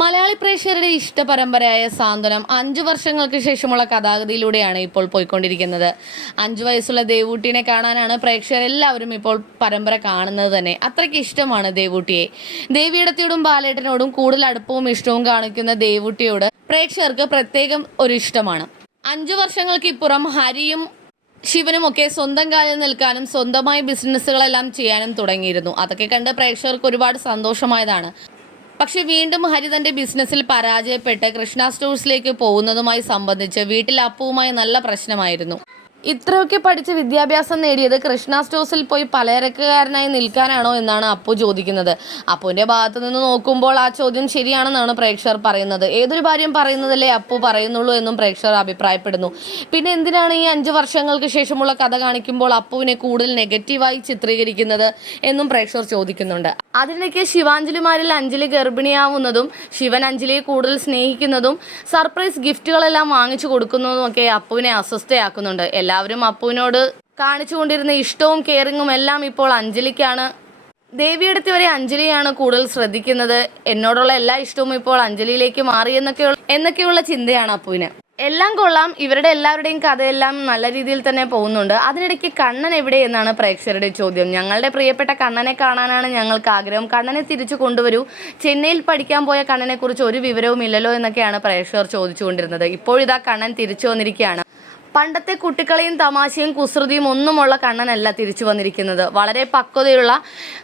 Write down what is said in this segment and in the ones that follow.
മലയാളി പ്രേക്ഷകരുടെ ഇഷ്ട പരമ്പരയായ സാന്ത്വനം അഞ്ചു വർഷങ്ങൾക്ക് ശേഷമുള്ള കഥാഗതിയിലൂടെയാണ് ഇപ്പോൾ പോയിക്കൊണ്ടിരിക്കുന്നത്. അഞ്ചു വയസ്സുള്ള ദേവൂട്ടിനെ കാണാനാണ് പ്രേക്ഷകരെല്ലാവരും ഇപ്പോൾ പരമ്പര കാണുന്നത് തന്നെ. അത്രയ്ക്ക് ഇഷ്ടമാണ് ദേവൂട്ടിയെ. ദേവിയിടത്തിയോടും ബാലേട്ടനോടും കൂടുതൽ അടുപ്പവും ഇഷ്ടവും കാണിക്കുന്ന ദേവൂട്ടിയോട് പ്രേക്ഷകർക്ക് പ്രത്യേകം ഒരു ഇഷ്ടമാണ്. അഞ്ചു വർഷങ്ങൾക്ക് ഇപ്പുറം ഹരിയും ശിവനുമൊക്കെ സ്വന്തം കാലിൽ നിൽക്കാനും സ്വന്തമായി ബിസിനസ്സുകളെല്ലാം ചെയ്യാനും തുടങ്ങിയിരുന്നു. അതൊക്കെ കണ്ട് പ്രേക്ഷകർക്ക് ഒരുപാട് സന്തോഷമായതാണ്. പക്ഷെ വീണ്ടും ഹരി തന്റെ ബിസിനസ്സിൽ പരാജയപ്പെട്ട് കൃഷ്ണ സ്റ്റോഴ്സിലേക്ക് പോകുന്നതുമായി സംബന്ധിച്ച് വീട്ടിൽ അപ്പുവുമായി നല്ല പ്രശ്നമായിരുന്നു. ഇത്രയൊക്കെ പഠിച്ച് വിദ്യാഭ്യാസം നേടിയത് കൃഷ്ണ സ്റ്റോഴ്സിൽ പോയി പലചരക്കുകാരനായി നിൽക്കാനാണോ എന്നാണ് അപ്പു ചോദിക്കുന്നത്. അപ്പുവിന്റെ ഭാഗത്ത് നിന്ന് നോക്കുമ്പോൾ ആ ചോദ്യം ശരിയാണെന്നാണ് പ്രേക്ഷകർ പറയുന്നത്. ഏതൊരു കാര്യം പറയുന്നതല്ലേ അപ്പു പറയുന്നുള്ളൂ എന്നും പ്രേക്ഷകർ അഭിപ്രായപ്പെടുന്നു. പിന്നെ എന്തിനാണ് ഈ അഞ്ച് വർഷങ്ങൾക്ക് ശേഷമുള്ള കഥ കാണിക്കുമ്പോൾ അപ്പുവിനെ കൂടുതൽ നെഗറ്റീവായി ചിത്രീകരിക്കുന്നത് എന്നും പ്രേക്ഷകർ ചോദിക്കുന്നുണ്ട്. അതിനിടയ്ക്ക് ശിവാഞ്ജലിമാരിൽ അഞ്ജലി ഗർഭിണിയാവുന്നതും ശിവൻ അഞ്ജലിയെ കൂടുതൽ സ്നേഹിക്കുന്നതും സർപ്രൈസ് ഗിഫ്റ്റുകളെല്ലാം വാങ്ങിച്ചു കൊടുക്കുന്നതും ഒക്കെ അപ്പുവിനെ അസ്വസ്ഥയാക്കുന്നുണ്ട്. എല്ലാവരും അപ്പുവിനോട് കാണിച്ചുകൊണ്ടിരുന്ന ഇഷ്ടവും കെയറിങ്ങും എല്ലാം ഇപ്പോൾ അഞ്ജലിക്കാണ്. ദേവിയെടുത്ത് വരെ അഞ്ജലിയാണ് കൂടുതൽ ശ്രദ്ധിക്കുന്നത്. എന്നോടുള്ള എല്ലാ ഇഷ്ടവും ഇപ്പോൾ അഞ്ജലിയിലേക്ക് മാറി എന്നൊക്കെയുള്ള എന്നൊക്കെയുള്ള ചിന്തയാണ് അപ്പുവിന്. എല്ലാം കൊള്ളാം. ഇവരുടെ എല്ലാവരുടെയും കഥയെല്ലാം നല്ല രീതിയിൽ തന്നെ പോകുന്നുണ്ട്. അതിനിടയ്ക്ക് കണ്ണൻ എവിടെ എന്നാണ് പ്രേക്ഷകരുടെ ചോദ്യം. ഞങ്ങളുടെ പ്രിയപ്പെട്ട കണ്ണനെ കാണാനാണ് ഞങ്ങൾക്ക് ആഗ്രഹം. കണ്ണനെ തിരിച്ചു കൊണ്ടുവരൂ. ചെന്നൈയിൽ പഠിക്കാൻ പോയ കണ്ണനെ കുറിച്ച് ഒരു വിവരവും ഇല്ലല്ലോ എന്നൊക്കെയാണ് പ്രേക്ഷകർ ചോദിച്ചുകൊണ്ടിരുന്നത്. ഇപ്പോഴിതാ കണ്ണൻ തിരിച്ചു വന്നിരിക്കുകയാണ്. പണ്ടത്തെ കുട്ടികളെയും തമാശയും കുസൃതിയും ഒന്നുമുള്ള കണ്ണനല്ല തിരിച്ചു വന്നിരിക്കുന്നത്. വളരെ പക്വതയുള്ള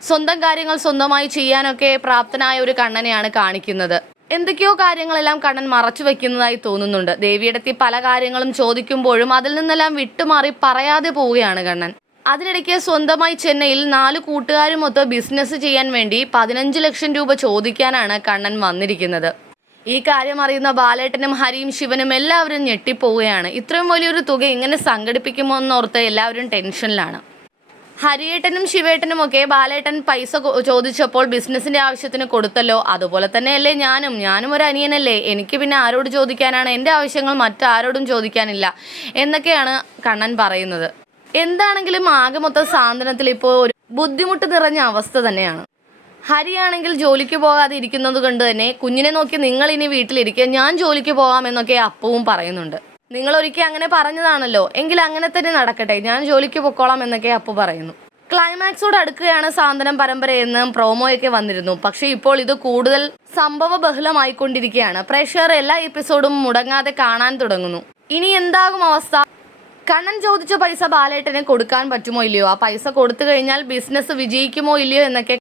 സ്വന്തം കാര്യങ്ങൾ സ്വന്തമായി ചെയ്യാനൊക്കെ പ്രാപ്തനായ ഒരു കണ്ണനെയാണ് കാണിക്കുന്നത്. എന്തൊക്കെയോ കാര്യങ്ങളെല്ലാം കണ്ണൻ മറച്ചു വെക്കുന്നതായി തോന്നുന്നുണ്ട്. ദേവിയിടത്തി പല കാര്യങ്ങളും ചോദിക്കുമ്പോഴും അതിൽ നിന്നെല്ലാം വിട്ടുമാറി പറയാതെ പോവുകയാണ് കണ്ണൻ. അതിനിടയ്ക്ക് സ്വന്തമായി ചെന്നൈയിൽ നാല് കൂട്ടുകാരുമൊത്ത് ബിസിനസ് ചെയ്യാൻ വേണ്ടി പതിനഞ്ച് ലക്ഷം രൂപ ചോദിക്കാനാണ് കണ്ണൻ വന്നിരിക്കുന്നത്. ഈ കാര്യം അറിയുന്ന ബാലേട്ടനും ഹരിയും ശിവനും എല്ലാവരും ഞെട്ടിപ്പോവുകയാണ്. ഇത്രയും വലിയൊരു തുക എങ്ങനെ സംഘടിപ്പിക്കുമോ എന്നോർത്ത് എല്ലാവരും ടെൻഷനിലാണ്. ഹരിയേട്ടനും ശിവേട്ടനും ഒക്കെ ബാലേട്ടൻ പൈസ ചോദിച്ചപ്പോൾ ബിസിനസിന്റെ ആവശ്യത്തിന് കൊടുത്തല്ലോ. അതുപോലെ തന്നെയല്ലേ ഞാനും. ഞാനും ഒരു അനിയനല്ലേ. എനിക്ക് പിന്നെ ആരോട് ചോദിക്കാനാണ്? എന്റെ ആവശ്യങ്ങൾ മറ്റാരോടും ചോദിക്കാനില്ല എന്നൊക്കെയാണ് കണ്ണൻ പറയുന്നത്. എന്താണെങ്കിലും ആകെ മൊത്തം സാന്ത്വനത്തിൽ ഇപ്പോൾ ഒരു ബുദ്ധിമുട്ട് നിറഞ്ഞ അവസ്ഥ തന്നെയാണ്. ഹരിയാണെങ്കിൽ ജോലിക്ക് പോകാതെ ഇരിക്കുന്നത് കൊണ്ട് തന്നെ കുഞ്ഞിനെ നോക്കി നിങ്ങൾ ഇനി വീട്ടിലിരിക്കുക ഞാൻ ജോലിക്ക് പോകാമെന്നൊക്കെ അപ്പവും പറയുന്നുണ്ട്. നിങ്ങൾ ഒരിക്കൽ അങ്ങനെ പറഞ്ഞതാണല്ലോ എങ്കിൽ അങ്ങനെ തന്നെ നടക്കട്ടെ ഞാൻ ജോലിക്ക് പൊക്കോളാം എന്നൊക്കെ അപ്പു പറയുന്നു. ക്ലൈമാക്സോട് അടുക്കുകയാണ് സാന്ത്വനം പരമ്പരയെന്ന് പ്രോമോയൊക്കെ വന്നിരുന്നു. പക്ഷേ ഇപ്പോൾ ഇത് കൂടുതൽ സംഭവ ബഹുലമായിക്കൊണ്ടിരിക്കുകയാണ് പ്രേക്ഷകർ എല്ലാ എപ്പിസോഡും മുടങ്ങാതെ കാണാൻ തുടങ്ങുന്നു. ഇനി എന്താകും അവസ്ഥ? കണ്ണൻ ചോദിച്ച പൈസ ബാലേട്ടനെ കൊടുക്കാൻ പറ്റുമോ ഇല്ലയോ? ആ പൈസ കൊടുത്തു കഴിഞ്ഞാൽ ബിസിനസ് വിജയിക്കുമോ ഇല്ലയോ എന്നൊക്കെ